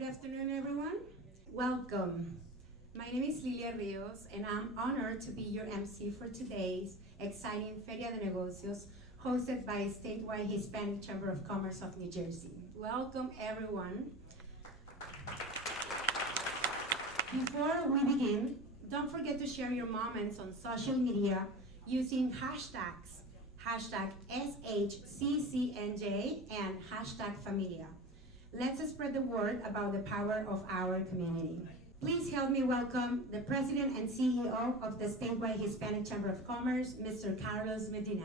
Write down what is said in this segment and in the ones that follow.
Good afternoon, everyone. Welcome. My name is Lilia Rios, and I'm honored to be your MC for today's exciting Feria de Negocios, hosted by Statewide Hispanic Chamber of Commerce of New Jersey. Welcome, everyone. Before we begin, don't forget to share your moments on social media using hashtags, hashtag SHCCNJ and hashtag Familia. Let's spread the word about the power of our community. Please help me welcome the President and CEO of the Statewide Hispanic Chamber of Commerce, Mr. Carlos Medina.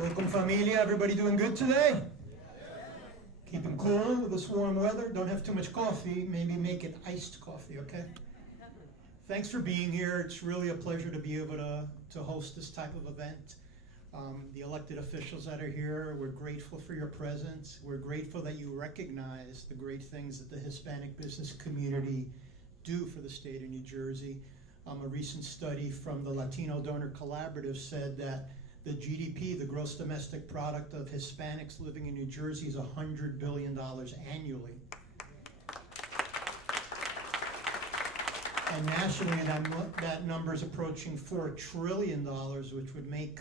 Welcome, familia. Everybody doing good today? Keeping cool with this warm weather. Don't have too much coffee. Maybe make it iced coffee, okay? Thanks for being here. It's really a pleasure to be able to host this type of event. The elected officials that are here, we're grateful for your presence. We're grateful that you recognize the great things that the Hispanic business community do for the state of New Jersey. A recent study from the Latino Donor Collaborative said that the GDP, the gross domestic product of Hispanics living in New Jersey, is $100 billion annually. And nationally, that number is approaching $4 trillion, which would make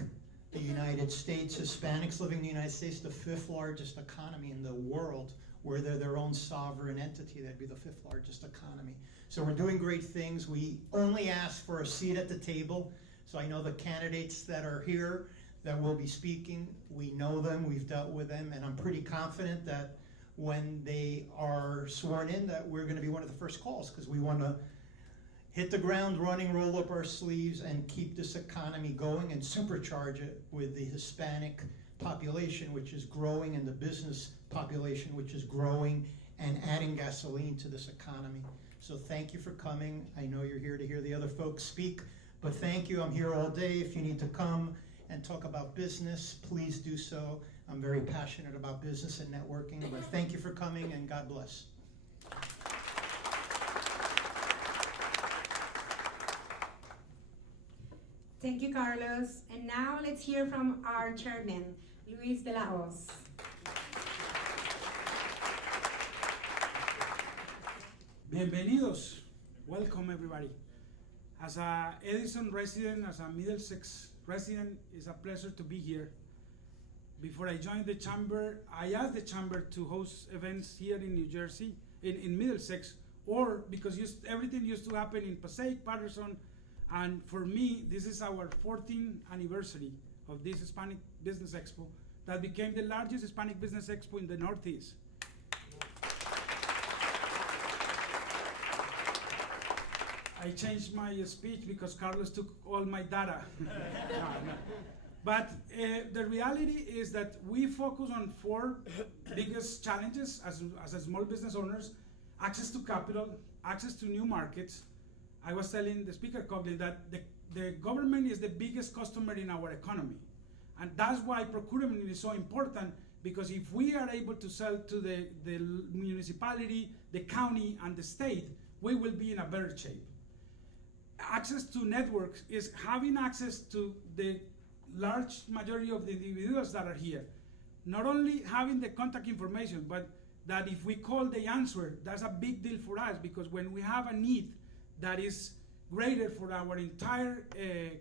the United States, Hispanics living in the United States, the 5th largest economy in the world. Where they're their own sovereign entity, that'd be the 5th largest economy. So we're doing great things. We only ask for a seat at the table. So I know the candidates that are here that will be speaking, we know them, we've dealt with them, and I'm pretty confident that when they are sworn in that we're gonna be one of the first calls, because we wanna hit the ground running, roll up our sleeves, and keep this economy going and supercharge it with the Hispanic population, which is growing, and the business population, which is growing, and adding gasoline to this economy. So thank you for coming. I know you're here to hear the other folks speak, but thank you. I'm here all day. If you need to come and talk about business, please do so. I'm very passionate about business and networking, but thank you for coming, and God bless. Thank you, Carlos. And now let's hear from our chairman, Luis de la Hoz. Bienvenidos. Welcome, everybody. As a Edison resident, as a Middlesex resident, it's a pleasure to be here. Before I joined the chamber, I asked the chamber to host events here in New Jersey, in Middlesex, or because everything used to happen in Passaic, Patterson, and for me, this is our 14th anniversary of this Hispanic Business Expo that became the largest Hispanic Business Expo in the Northeast. I changed my speech because Carlos took all my data. No. But the reality is that we focus on 4 biggest challenges as a small business owners: access to capital, access to new markets. I was telling the Speaker Coughlin that the government is the biggest customer in our economy. And that's why procurement is so important, because if we are able to sell to the municipality, the county, and the state, we will be in a better shape. Access to networks is having access to the large majority of the individuals that are here. Not only having the contact information, but that if we call, they answer. That's a big deal for us, because when we have a need that is greater for our entire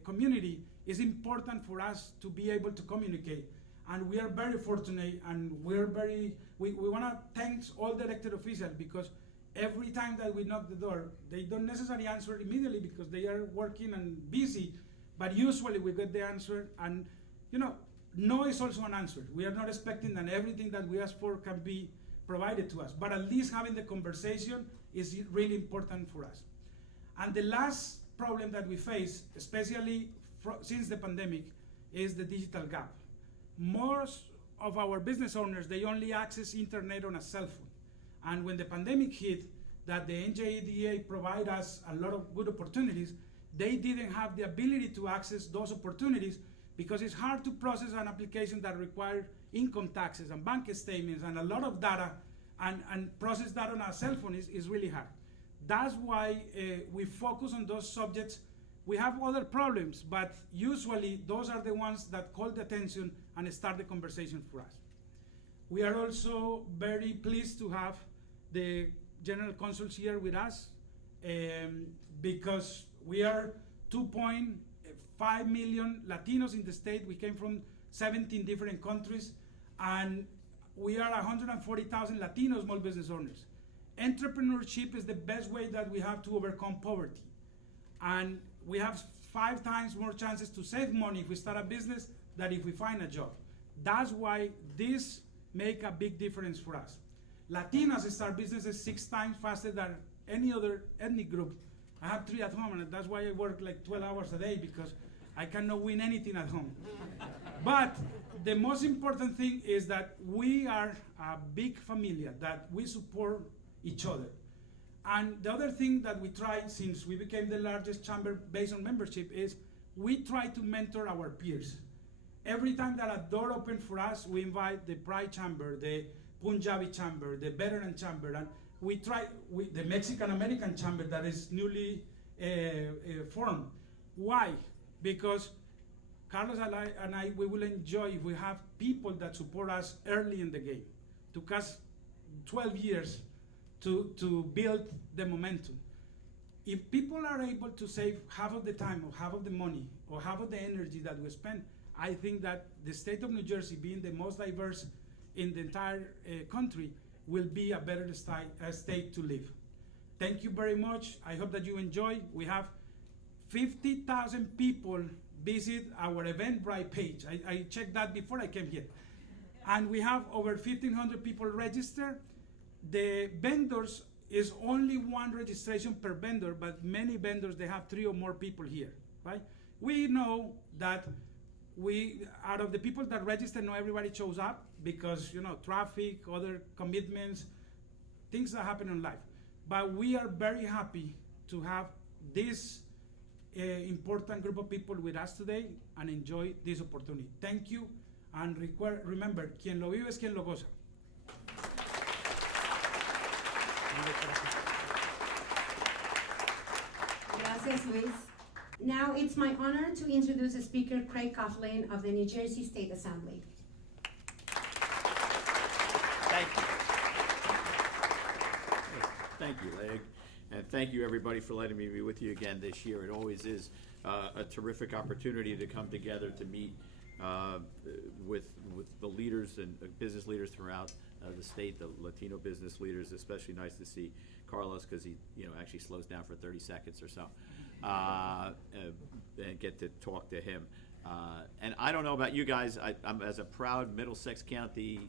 community, it's important for us to be able to communicate. And we are very fortunate, and we want to thank all the elected officials, because every time that we knock the door, they don't necessarily answer immediately because they are working and busy, but usually we get the answer. And no is also an answer. We are not expecting that everything that we ask for can be provided to us, but at least having the conversation is really important for us. And the last problem that we face, especially since the pandemic, is the digital gap. Most of our business owners, they only access internet on a cell phone. And when the pandemic hit, that the NJDA provide us a lot of good opportunities, they didn't have the ability to access those opportunities, because it's hard to process an application that requires income taxes and bank statements and a lot of data, and process that on a cell phone is really hard. That's why we focus on those subjects. We have other problems, but usually those are the ones that call the attention and start the conversation for us. We are also very pleased to have the general consuls here with us, because we are 2.5 million Latinos in the state. We came from 17 different countries, and we are 140,000 Latino small business owners. Entrepreneurship is the best way that we have to overcome poverty. And we have 5 times more chances to save money if we start a business than if we find a job. That's why this make a big difference for us. Latinos start businesses 6 times faster than any other ethnic group. I have 3 at home, and that's why I work like 12 hours a day, because I cannot win anything at home. But the most important thing is that we are a big familia, that we support each other. And the other thing that we try, since we became the largest chamber based on membership, is we try to mentor our peers. Every time that a door opens for us, we invite the Pride Chamber, the Punjabi Chamber, the Veteran Chamber, and we try, the Mexican American Chamber that is newly formed. Why? Because Carlos and I, we will enjoy if we have people that support us early in the game. It took us 12 years to build the momentum. If people are able to save half of the time or half of the money or half of the energy that we spend, I think that the state of New Jersey, being the most diverse in the entire country, will be a better state to live. Thank you very much. I hope that you enjoy. We have 50,000 people visit our Eventbrite page. I checked that before I came here. And we have over 1,500 people register. The vendors is only 1 registration per vendor, but many vendors, they have 3 or more people here, right? We know that out of the people that register, not everybody shows up because, traffic, other commitments, things that happen in life. But we are very happy to have this important group of people with us today and enjoy this opportunity. Thank you, and remember, quien lo vive es quien lo goza. Gracias, Luis. Now it's my honor to introduce Speaker Craig Coughlin of the New Jersey State Assembly. Thank you. Thank you, Leg. And thank you, everybody, for letting me be with you again this year. It always is a terrific opportunity to come together to meet with the leaders and business leaders throughout the state, the Latino business leaders. Especially nice to see Carlos, because he actually slows down for 30 seconds or so, and get to talk to him. And I don't know about you guys, I'm as a proud Middlesex County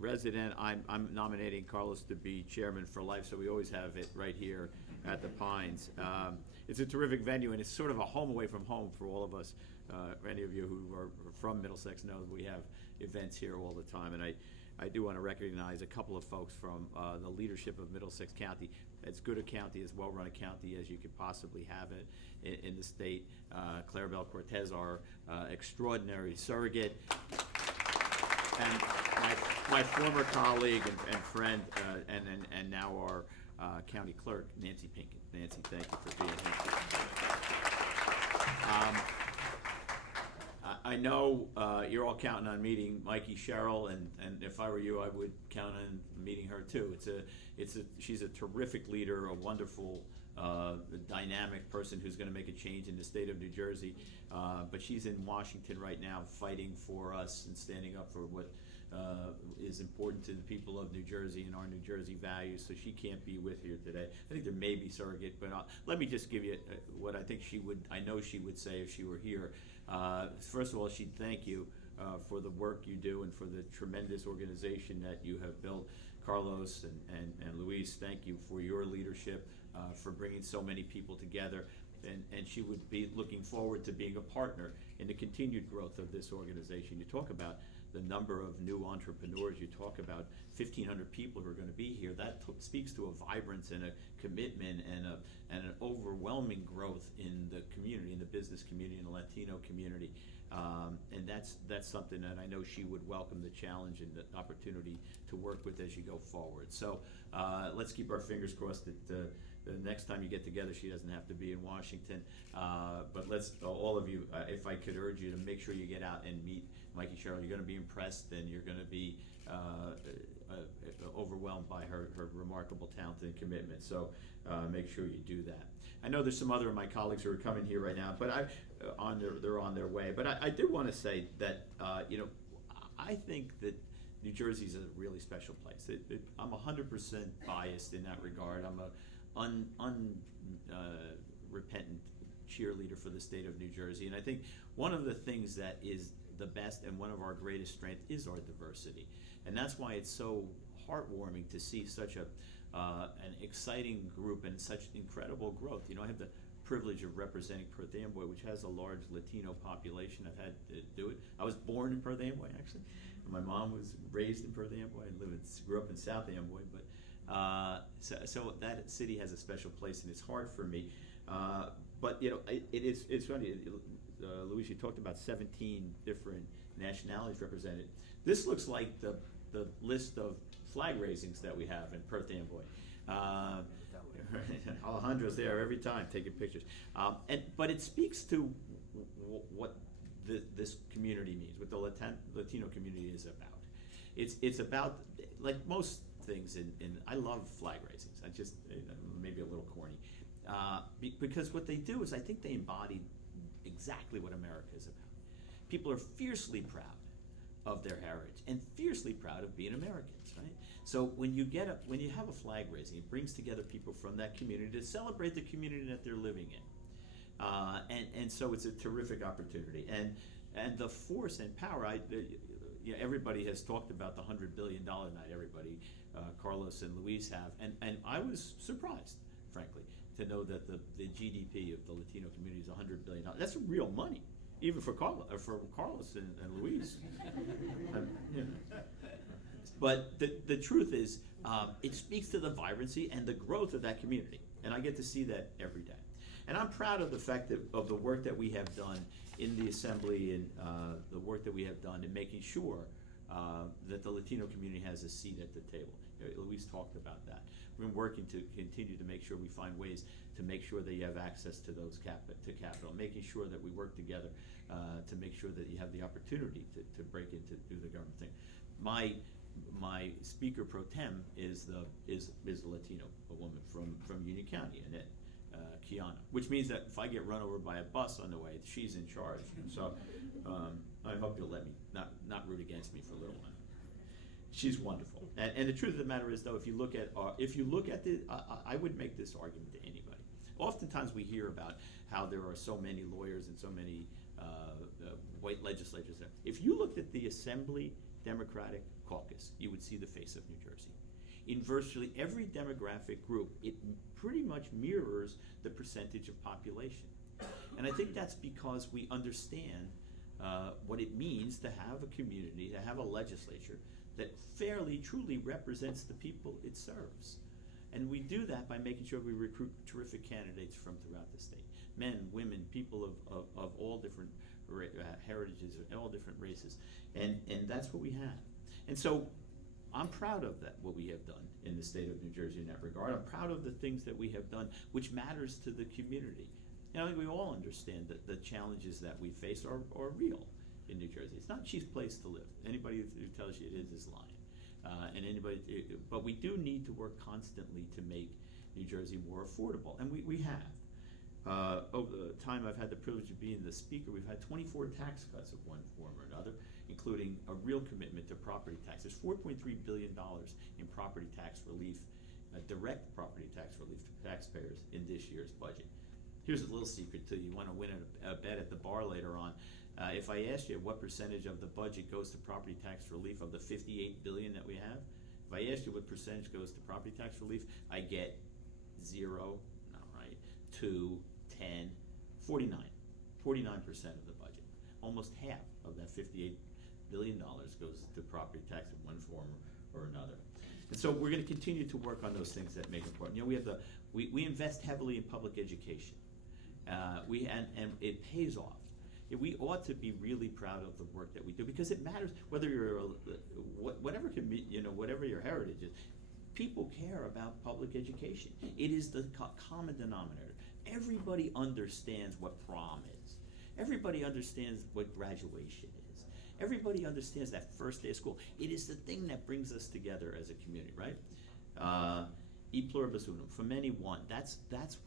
resident, I'm nominating Carlos to be chairman for life, so we always have it right here at the Pines. It's a terrific venue, and it's sort of a home away from home for all of us. Any of you who are from Middlesex know we have events here all the time, and I do want to recognize a couple of folks from the leadership of Middlesex County. As good a county, as well-run a county as you could possibly have it in the state. Clarabelle Cortez, our extraordinary surrogate, and my former colleague and friend, and now our county clerk, Nancy Pinkin. Nancy, thank you for being here. I know you're all counting on meeting Mikey Sherrill, and if I were you, I would count on meeting her too. She's a terrific leader, a wonderful, dynamic person who's going to make a change in the state of New Jersey. But she's in Washington right now, fighting for us and standing up for what is important to the people of New Jersey and our New Jersey values. So she can't be with you today. I think there may be surrogate, but let me just give you what I think I know she would say if she were here. First of all, she'd thank you for the work you do and for the tremendous organization that you have built. Carlos and Luis, thank you for your leadership, for bringing so many people together. And she would be looking forward to being a partner in the continued growth of this organization. You talk about the number of new entrepreneurs, you talk about 1,500 people who are going to be here. That speaks to a vibrance and a commitment and an overwhelming growth in the community, in the business community, in the Latino community. And that's something that I know she would welcome, the challenge and the opportunity to work with as you go forward. So let's keep our fingers crossed that the next time you get together, she doesn't have to be in Washington. But let's, all of you, if I could urge you to make sure you get out and meet Mikey Sherrill, you're going to be impressed, and you're going to be overwhelmed by her remarkable talent and commitment. So make sure you do that. I know there's some other of my colleagues who are coming here right now, but they're on their way. But I did want to say that I think that New Jersey is a really special place. I'm 100% biased in that regard. I'm a unrepentant cheerleader for the state of New Jersey, and I think one of the things that is the best and one of our greatest strengths is our diversity, and that's why it's so heartwarming to see such an exciting group and such incredible growth. I have the privilege of representing Perth Amboy, which has a large Latino population. I've had to do it. I was born in Perth Amboy, actually. My mom was raised in Perth Amboy. I grew up in South Amboy, but so that city has a special place, and it's hard for me. But it's funny. Luis, you talked about 17 different nationalities represented. This looks like the list of flag raisings that we have in Perth Amboy. Alejandro's there every time taking pictures. But it speaks to what this community means, what the Latino community is about. It's about, like most things I love flag raisings. I just, maybe a little corny. Because what they do is I think they embody exactly what America is about. People are fiercely proud of their heritage and fiercely proud of being Americans, right? So when you have a flag raising, it brings together people from that community to celebrate the community that they're living in, and so it's a terrific opportunity. And the force and power. Everybody has talked about the $100 billion night. Everybody, Carlos and Luis have, and I was surprised, frankly, to know that the GDP of the Latino community is $100 billion. That's real money, even for Carlos and Luis. But the truth is, it speaks to the vibrancy and the growth of that community, and I get to see that every day. And I'm proud of the fact of the work that we have done in the Assembly and the work that we have done in making sure that the Latino community has a seat at the table. Luis talked about that. We've been working to continue to make sure we find ways to make sure that you have access to those to capital, making sure that we work together to make sure that you have the opportunity to break into do the government thing. My speaker pro tem is a Latino, a woman from Union County, Annette Kiana, which means that if I get run over by a bus on the way, she's in charge. So I hope you'll let me not root against me for a little while. She's wonderful, and the truth of the matter is, though, if you look at the, I would make this argument to anybody. Oftentimes we hear about how there are so many lawyers and so many white legislators there. If you looked at the Assembly Democratic Caucus, you would see the face of New Jersey. In virtually every demographic group, it pretty much mirrors the percentage of population. And I think that's because we understand what it means to have a community, to have a legislature that fairly, truly represents the people it serves. And we do that by making sure we recruit terrific candidates from throughout the state. Men, women, people of all different heritages, all different races. And that's what we have. And so I'm proud of that, what we have done in the state of New Jersey in that regard. I'm proud of the things that we have done, which matters to the community. And I think we all understand that the challenges that we face are real in New Jersey. It's not a cheap place to live. Anybody who tells you it is lying. But we do need to work constantly to make New Jersey more affordable, and we have. Over the time I've had the privilege of being the speaker, we've had 24 tax cuts of one form or another, including a real commitment to property tax. There's $4.3 billion in property tax relief, direct property tax relief to taxpayers in this year's budget. Here's a little secret too. You want to win a bet at the bar later on. If I asked you what percentage of the budget goes to property tax relief of the $58 billion that we have, if I asked you what percentage goes to property tax relief, I get 0, 2, 10, 49. 49% of the budget. Almost half of that $58 billion goes to property tax in one form or another. And so we're going to continue to work on those things that make it important. We invest heavily in public education. And it pays off. We ought to be really proud of the work that we do because it matters whether you're whatever your heritage is. People care about public education. It is the common denominator. Everybody understands what prom is. Everybody understands what graduation is. Everybody understands that first day of school. It is the thing that brings us together as a community, right? E pluribus unum, for many one. That's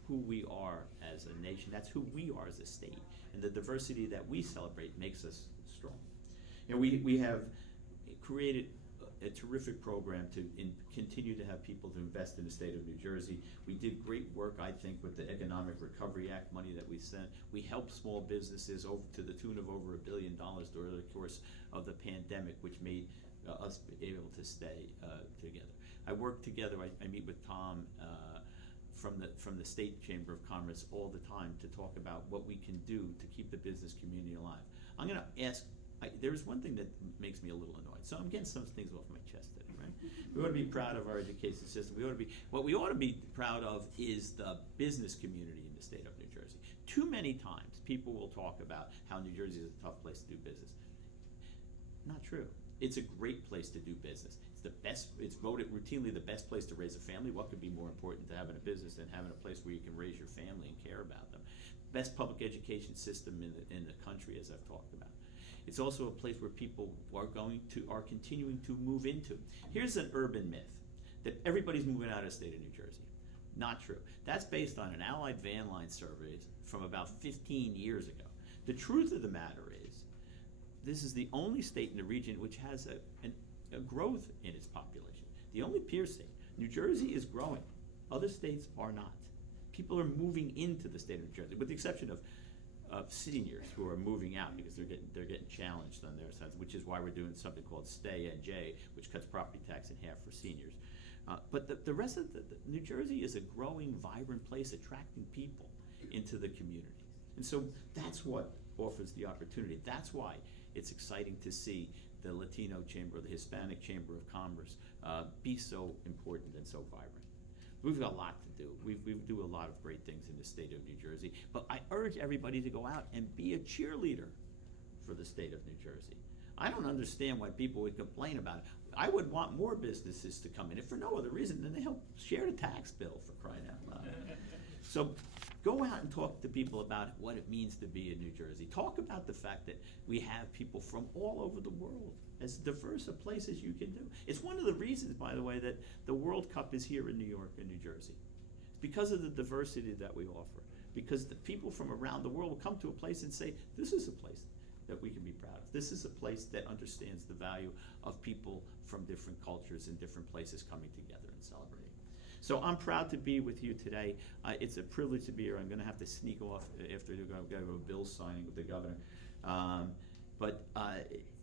who we are as a nation. That's who we are as a state. And the diversity that we celebrate makes us strong. You know, we have created a terrific program to continue to have people to invest in the state of New Jersey. We did great work, I think, with the Economic Recovery Act money that we sent. We helped small businesses to the tune of over $1 billion during the course of the pandemic, which made us able to stay together. I work together, I meet with Tom from the State Chamber of Commerce all the time to talk about what we can do to keep the business community alive. I'm gonna ask, there's one thing that makes me a little annoyed. So I'm getting some things off my chest today, right? We ought to be proud of our education system. What we ought to be proud of is the business community in the state of New Jersey. Too many times people will talk about how New Jersey is a tough place to do business. Not true. It's a great place to do business. It's the best, it's voted routinely the best place to raise a family. What could be more important to having a business than having a place where you can raise your family and care about them? Best public education system in the country, as I've talked about. It's also a place where people are continuing to move into. Here's an urban myth, that everybody's moving out of the state of New Jersey. Not true. That's based on an Allied Van Line survey from about 15 years ago. The truth of the matter is, this is the only state in the region which has a growth in its population. The only peer state. New Jersey is growing. Other states are not. People are moving into the state of New Jersey, with the exception of seniors who are moving out because they're getting challenged on their sides, which is why we're doing something called Stay NJ, which cuts property tax in half for seniors. But the rest of New Jersey is a growing, vibrant place, attracting people into the community. And so that's what offers the opportunity. That's why it's exciting to see the Latino Chamber, the Hispanic Chamber of Commerce be so important and so vibrant. We've got a lot to do. We do a lot of great things in the state of New Jersey, but I urge everybody to go out and be a cheerleader for the state of New Jersey. I don't understand why people would complain about it. I would want more businesses to come in, if for no other reason than they help share the tax bill, for crying out loud. So go out and talk to people about what it means to be in New Jersey. Talk about the fact that we have people from all over the world, as diverse a place as you can do. It's one of the reasons, by the way, that the World Cup is here in New York and New Jersey. It's because of the diversity that we offer. Because the people from around the world will come to a place and say, this is a place that we can be proud of. This is a place that understands the value of people from different cultures and different places coming together and celebrating. So I'm proud to be with you today. It's a privilege to be here. I'm going to have to sneak off after I've got to go to a bill signing with the governor. But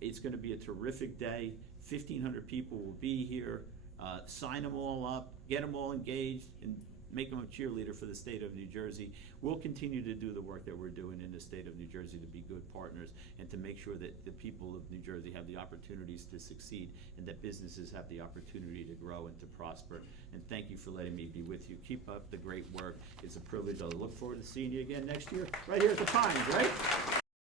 it's going to be a terrific day. 1,500 people will be here. Sign them all up, get them all engaged, and make them a cheerleader for the state of New Jersey. We'll continue to do the work that we're doing in the state of New Jersey to be good partners and to make sure that the people of New Jersey have the opportunities to succeed and that businesses have the opportunity to grow and to prosper. And thank you for letting me be with you. Keep up the great work. It's a privilege. I look forward to seeing you again next year right here at the Pines, right?